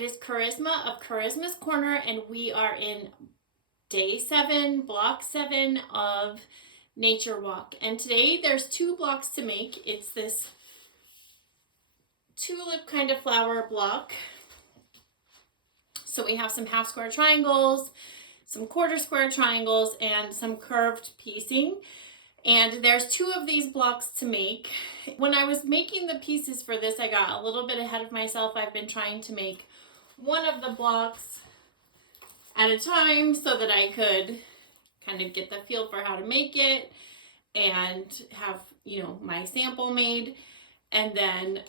It is Charisma of Charisma's Corner, and we are in day 7, block 7 of Nature Walk. And today there's 2 blocks to make. It's this tulip kind of flower block. So we have some half square triangles, some quarter square triangles, and some curved piecing. And there's 2 of these blocks to make. When I was making the pieces for this, I got a little bit ahead of myself. I've been trying to make one of the blocks at a time so that I could kind of get the feel for how to make it and have, my sample made, and then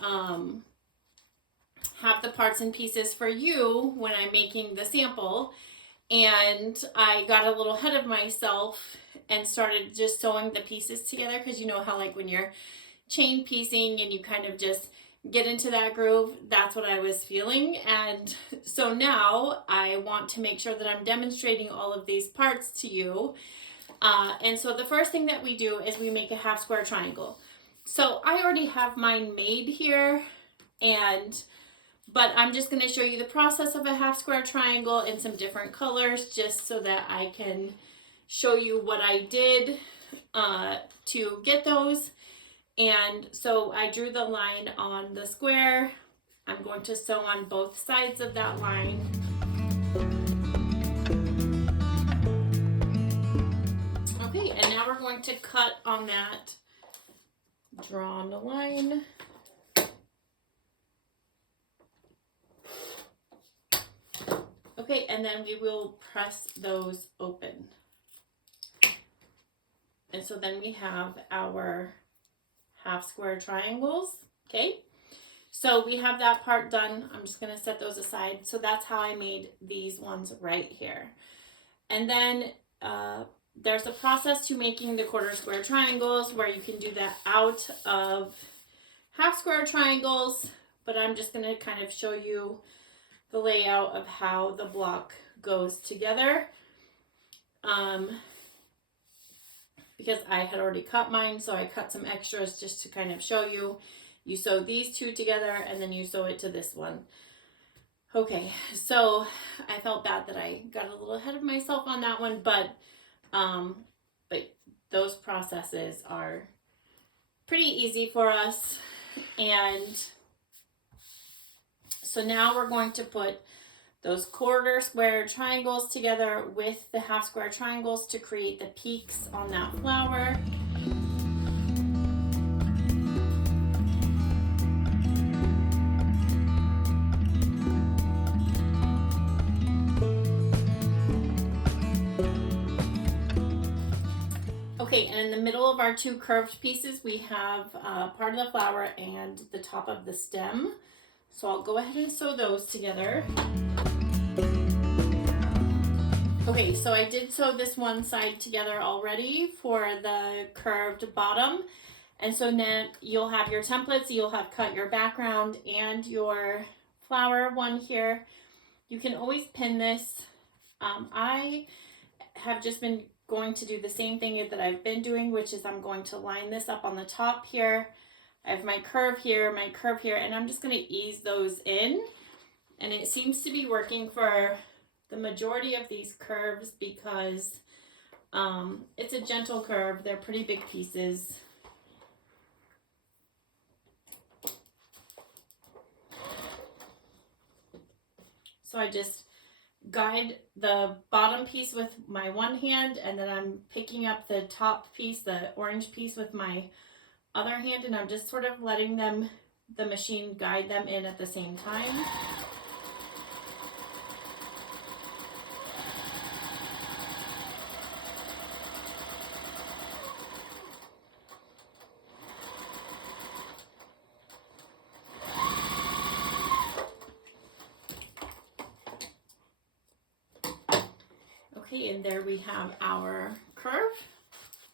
have the parts and pieces for you when I'm making the sample. And I got a little ahead of myself and started just sewing the pieces together, because you know how like when you're chain piecing and you kind of just get into that groove, that's what I was feeling. And so now I want to make sure that I'm demonstrating all of these parts to you. And so the first thing that we do is we make a half square triangle. So I already have mine made here, but I'm just going to show you the process of a half square triangle in some different colors, just so that I can show you what I did to get those. And so I drew the line on the square. I'm going to sew on both sides of that line. Okay, and now we're going to cut on that, draw on the line. Okay, and then we will press those open. And so then we have our half square triangles. Okay, so we have that part done. I'm just going to set those aside. So that's how I made these ones right here. And then there's a process to making the quarter square triangles where you can do that out of half square triangles, but I'm just going to kind of show you the layout of how the block goes together. Because I had already cut mine, so I cut some extras just to kind of show you. You sew these 2 together and then you sew it to this one. Okay, so I felt bad that I got a little ahead of myself on that one, but those processes are pretty easy for us. And so now we're going to put those quarter square triangles together with the half square triangles to create the peaks on that flower. Okay, and in the middle of our 2 curved pieces, we have part of the flower and the top of the stem. So I'll go ahead and sew those together. Okay, so I did sew this one side together already for the curved bottom. And so now you'll have your templates, you'll have cut your background and your flower one here. You can always pin this. I have just been going to do the same thing that I've been doing, which is I'm going to line this up on the top here. I have my curve here, and I'm just going to ease those in. And it seems to be working for the majority of these curves because it's a gentle curve. They're pretty big pieces. So I just guide the bottom piece with my one hand, and then I'm picking up the top piece, the orange piece, with my other hand, and I'm just sort of letting the machine guide them in at the same time. Okay, and there we have our curve.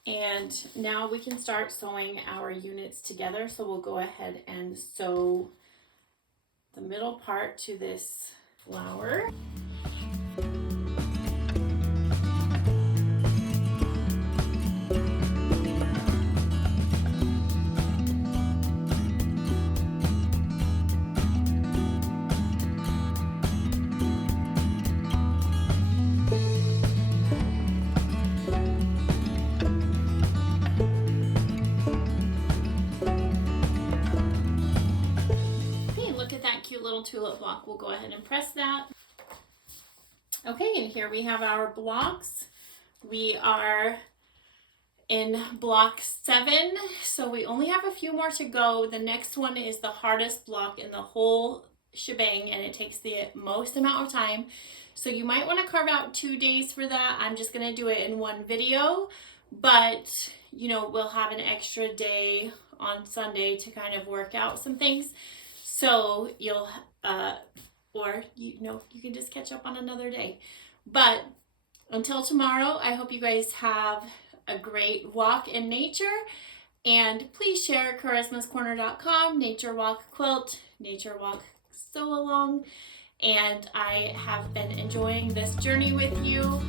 And now we can start sewing our units together. So we'll go ahead and sew the middle part to this flower. tulip block. We'll go ahead and press that. Okay, and here we have our blocks. We are in block 7, so we only have a few more to go. The next one is the hardest block in the whole shebang, and it takes the most amount of time. So you might want to carve out 2 days for that. I'm just going to do it in one video, but you know, we'll have an extra day on Sunday to kind of work out some things. So you'll, or you know, you can just catch up on another day. But until tomorrow, I hope you guys have a great walk in nature. And please share charismascorner.com, Nature Walk Quilt, Nature Walk Sew Along. And I have been enjoying this journey with you.